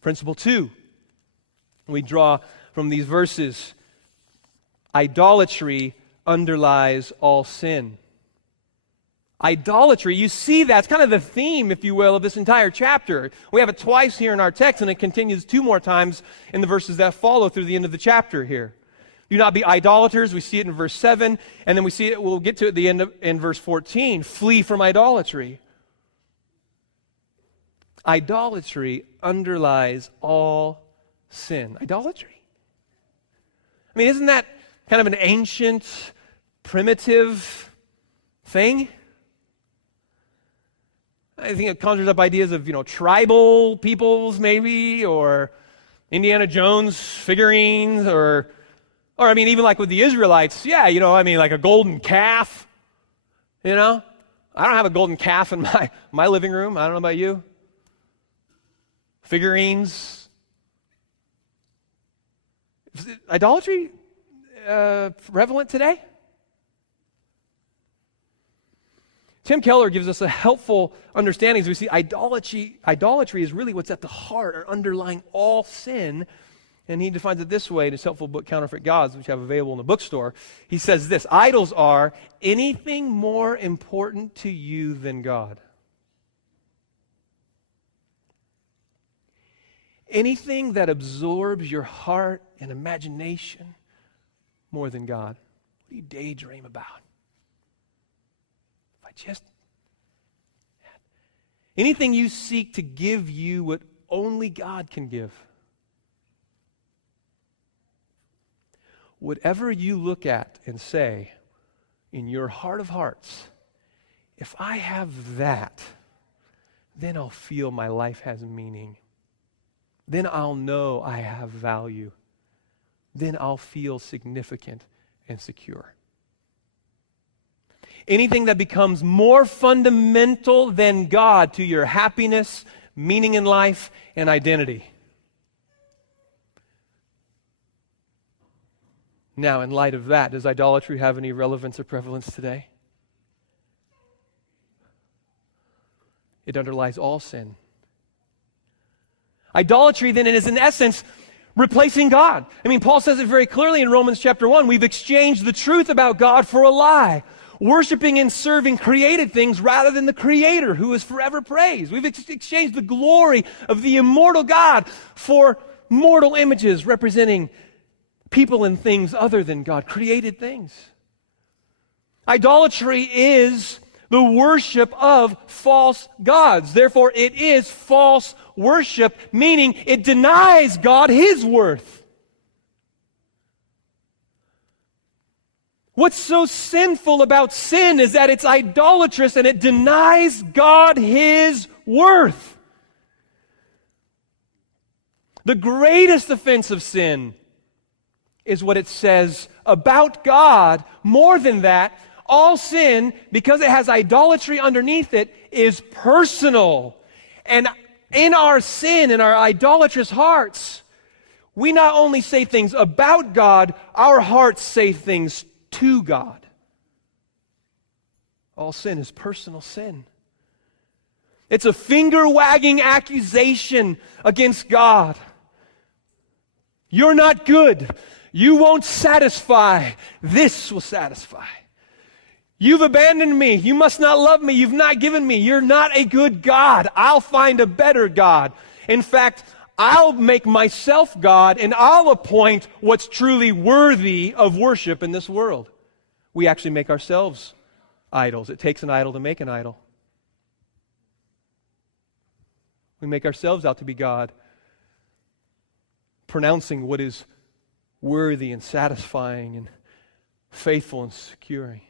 Principle 2, we draw from these verses, idolatry underlies all sin. Idolatry, you see that's kind of the theme, if you will, of this entire chapter. We have it twice here in our text, and it continues 2 more times in the verses that follow through the end of the chapter here. Do not be idolaters. We see it in verse 7, and then we see it, we'll get to it at the end in verse 14. Flee from idolatry. Idolatry underlies all sin. Idolatry. I mean, isn't that kind of an ancient, primitive thing? I think it conjures up ideas of, tribal peoples maybe, or Indiana Jones figurines, or I mean, even like with the Israelites, like a golden calf, I don't have a golden calf in my living room. I don't know about you. Figurines. Is idolatry prevalent today? Tim Keller gives us a helpful understanding as we see idolatry is really what's at the heart or underlying all sin. And he defines it this way in his helpful book, Counterfeit Gods, which I have available in the bookstore. He says this: idols are anything more important to you than God. Anything that absorbs your heart and imagination more than God. What do you daydream about? Anything you seek to give you what only God can give. Whatever you look at and say in your heart of hearts, if I have that, then I'll feel my life has meaning. Then I'll know I have value. Then I'll feel significant and secure. Anything that becomes more fundamental than God to your happiness, meaning in life, and identity. Now, in light of that, does idolatry have any relevance or prevalence today? It underlies all sin. Idolatry, then, is in essence replacing God. I mean, Paul says it very clearly in Romans chapter 1. We've exchanged the truth about God for a lie, worshiping and serving created things rather than the Creator who is forever praised. We've exchanged the glory of the immortal God for mortal images representing people and things other than God, created things. Idolatry is the worship of false gods. Therefore, it is false worship, meaning it denies God His worth. What's so sinful about sin is that it's idolatrous and it denies God His worth. The greatest offense of sin is what it says about God. More than that, all sin, because it has idolatry underneath it, is personal. And in our sin, in our idolatrous hearts, we not only say things about God, our hearts say things to God. All sin is personal sin. It's a finger-wagging accusation against God. You're not good. You won't satisfy. This will satisfy. You've abandoned me. You must not love me. You've not given me. You're not a good God. I'll find a better God. In fact, I'll make myself God, and I'll appoint what's truly worthy of worship in this world. We actually make ourselves idols. It takes an idol to make an idol. We make ourselves out to be God, pronouncing what is worthy and satisfying and faithful and securing.